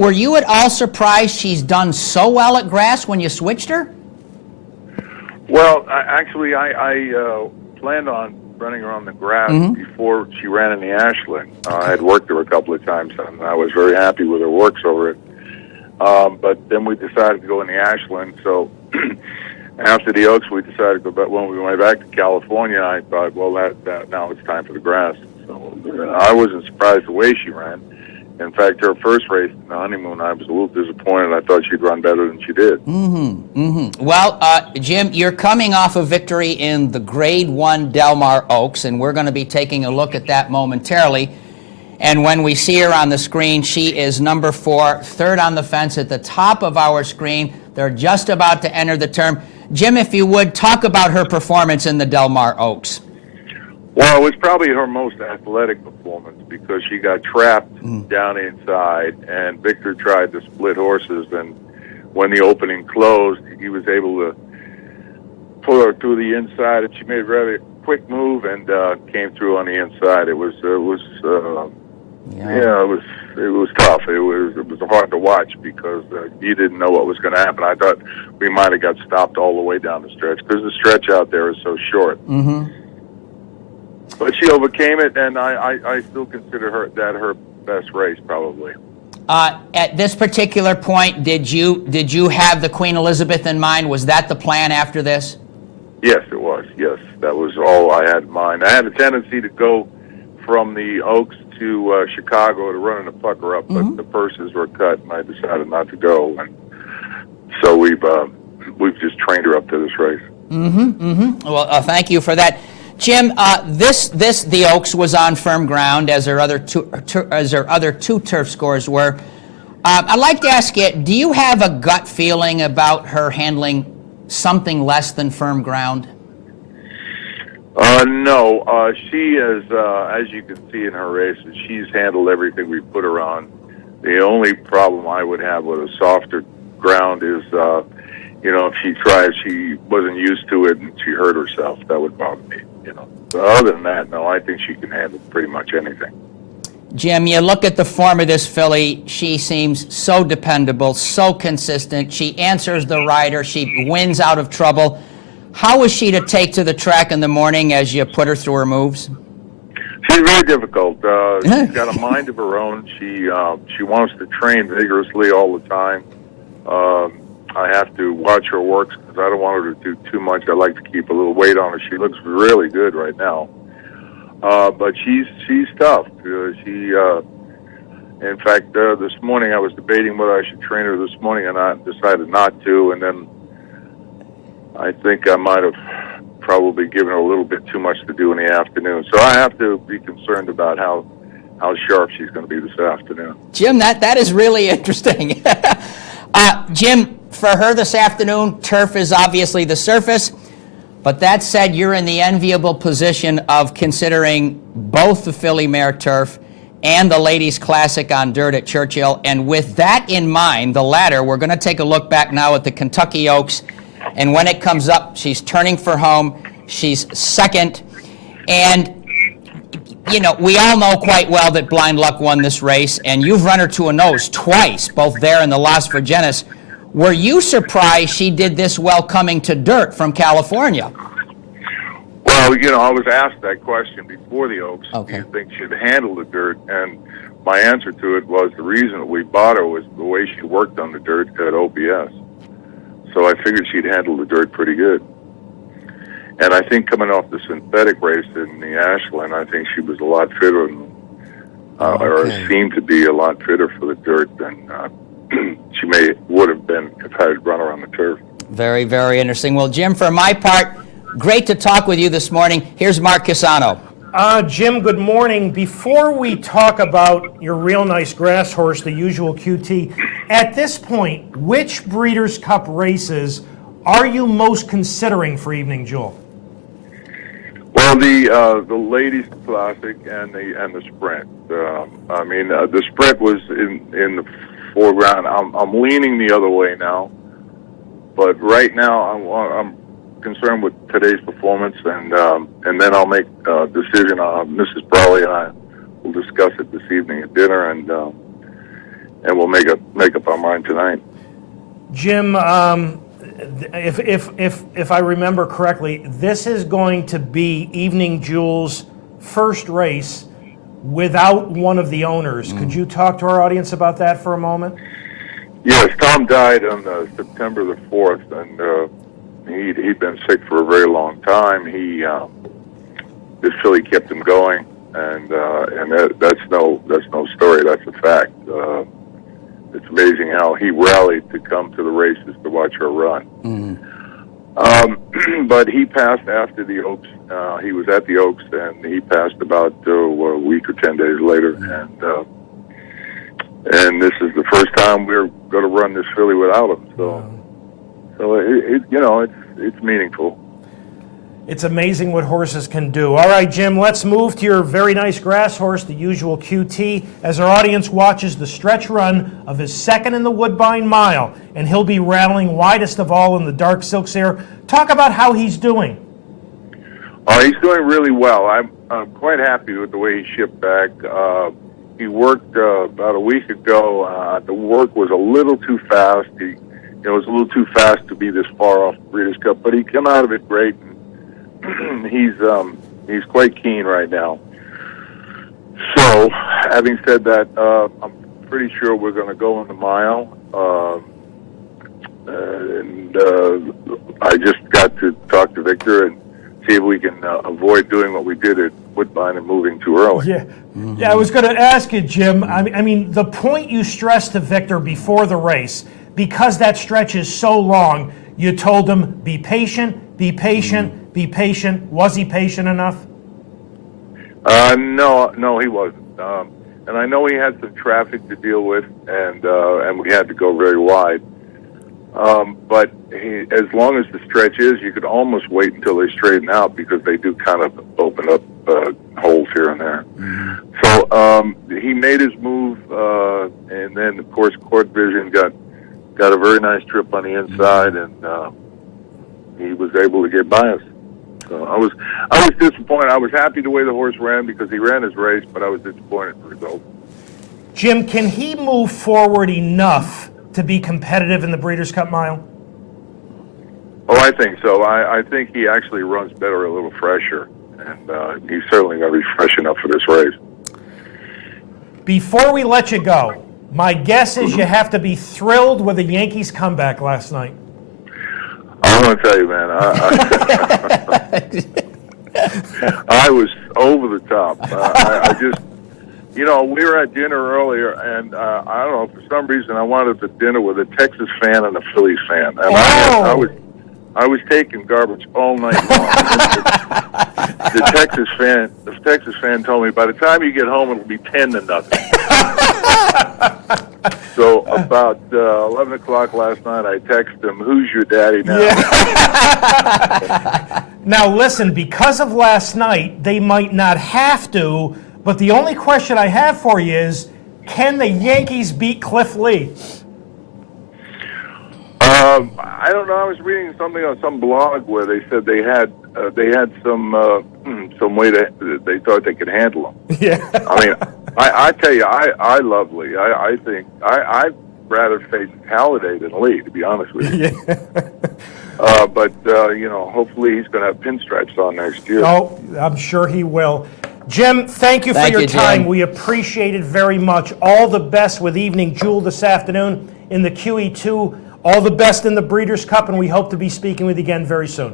Were you at all surprised she's done so well at grass when you switched her? Well, I planned on running her on the grass before she ran in the Ashland. I had worked her a couple of times, and I was very happy with her works over it. But then we decided to go in the Ashland. So after the Oaks, we decided to go back. When we went back to California, I thought, well, that now it's time for the grass. So I wasn't surprised the way she ran. In fact, her first race in the honeymoon, I was a little disappointed. I thought she'd run better than she did. Well, Jim, you're coming off a victory in the Grade 1 Del Mar Oaks, and we're going to be taking a look at that momentarily. And when we see her on the screen, she is number 4, third on the fence at the top of our screen. They're just about to enter the turn. Jim, if you would, talk about her performance in the Del Mar Oaks. Well, it was probably her most athletic performance because she got trapped down inside, and Victor tried to split horses, and when the opening closed, he was able to pull her through the inside, and she made a rather quick move and came through on the inside. It was tough. It was hard to watch because you didn't know what was going to happen. I thought we might have got stopped all the way down the stretch because the stretch out there is so short. But she overcame it, and I still consider that her best race, probably. At this particular point, did you have the Queen Elizabeth in mind? Was that the plan after this? Yes, it was. Yes, that was all I had in mind. I had a tendency to go from the Oaks to Chicago to run in a pucker up, but the purses were cut, and I decided not to go. And so we've just trained her up to this race. Well, thank you for that. Jim, the Oaks was on firm ground as her other two turf scores were. I'd like to ask you, do you have a gut feeling about her handling something less than firm ground? No. She is, as you can see in her races, she's handled everything we put her on. The only problem I would have with a softer ground is, if she wasn't used to it and she hurt herself, that would bother me. But other than that, no, I think she can handle pretty much anything. Jim, you look at the form of this filly, she seems so dependable, so consistent. She answers the rider. She wins out of trouble. How is she to take to the track in the morning as you put her through her moves? She's very difficult. She's got a mind of her own. She wants to train vigorously all the time. I have to watch her works because I don't want her to do too much. I like to keep a little weight on her. She looks really good right now. But she's tough. In fact, this morning I was debating whether I should train her this morning, and I decided not to. And then I think I might have probably given her a little bit too much to do in the afternoon. So I have to be concerned about how sharp she's going to be this afternoon. Jim, that is really interesting. Jim, for her this afternoon, turf is obviously the surface. But that said, you're in the enviable position of considering both the filly mare turf and the Ladies Classic on dirt at Churchill. And with that in mind, the latter, we're going to take a look back now at the Kentucky Oaks. And when it comes up, she's turning for home. She's second. And, we all know quite well that Blind Luck won this race. And you've run her to a nose twice, both there and the Las Virgenes. Were you surprised she did this well coming to dirt from California? Well, I was asked that question before the Oaks. Okay. Do you think she'd handle the dirt? And my answer to it was the reason that we bought her was the way she worked on the dirt at OPS. So I figured she'd handle the dirt pretty good. And I think coming off the synthetic race in the Ashland, I think she was a lot fitter, or seemed to be a lot fitter for the dirt than she would have been if I had run her on the turf. Very, very interesting. Well, Jim, for my part, great to talk with you this morning. Here's Mark Cassano. Jim, good morning. Before we talk about your real nice grass horse, the usual QT, at this point, which Breeders' Cup races are you most considering for Evening Jewel? Well, the Ladies Classic and the Sprint. The Sprint was in the foreground. I'm leaning the other way now, but right now I'm concerned with today's performance, and then I'll make a decision. Mrs. Brawley and I will discuss it this evening at dinner, and we'll make up our mind tonight. Jim, if I remember correctly, this is going to be Evening Jewel's first race without one of the owners. Could you talk to our audience about that for a moment? Yes, Tom died on September the 4th, and he'd been sick for a very long time. This filly kept him going, and that's no story. That's a fact. It's amazing how he rallied to come to the races to watch her run. But he passed after the Oaks. He was at the Oaks, and he passed about a week or 10 days later. And this is the first time we're going to run this filly without him. So it's meaningful. It's amazing what horses can do. All right, Jim, let's move to your very nice grass horse, the usual QT, as our audience watches the stretch run of his second in the Woodbine Mile, and he'll be rattling widest of all in the dark silk sere. Talk about how he's doing. He's doing really well. I'm quite happy with the way he shipped back. He worked about a week ago. The work was a little too fast. It was a little too fast to be this far off the Breeders' Cup, but he came out of it great. He's quite keen right now. So, having said that, I'm pretty sure we're going to go in the mile. I just got to talk to Victor and see if we can avoid doing what we did at Woodbine and moving too early. Yeah, I was going to ask you, Jim. I mean, the point you stressed to Victor before the race, because that stretch is so long, you told him, be patient, be patient, be patient. Was he patient enough? No, he wasn't. And I know he had some traffic to deal with, and we had to go very wide. But as long as the stretch is, you could almost wait until they straighten out, because they do kind of open up holes here and there. So he made his move, and then of course Court Vision got a very nice trip on the inside, and he was able to get by us. So I was disappointed. I was happy the way the horse ran, because he ran his race, but I was disappointed in the result. Jim, can he move forward enough to be competitive in the Breeders' Cup Mile? Oh, I think so. I think he actually runs better a little fresher, and he's certainly going to be fresh enough for this race. Before we let you go, my guess is you have to be thrilled with the Yankees' comeback last night. I'm going to tell you, man, I was over the top. I just, we were at dinner earlier, and I don't know, for some reason I wanted to dinner with a Texas fan and a Phillies fan. And I was taking garbage all night long. The Texas fan told me, by the time you get home, it'll be 10-0. So about 11 o'clock last night, I texted him, "Who's your daddy now?" Yeah. Now listen, because of last night, they might not have to, but the only question I have for you is, can the Yankees beat Cliff Lee? I don't know. I was reading something on some blog where they said they had some way that they thought they could handle him. Yeah. I mean, I tell you, I love Lee. I think I'd rather face Halliday than Lee, to be honest with you. Yeah. But hopefully he's going to have pinstripes on next year. Oh, I'm sure he will. Jim, thank you for your time. We appreciate it very much. All the best with Evening Jewel this afternoon in the QE2. All the best in the Breeders' Cup, and we hope to be speaking with you again very soon.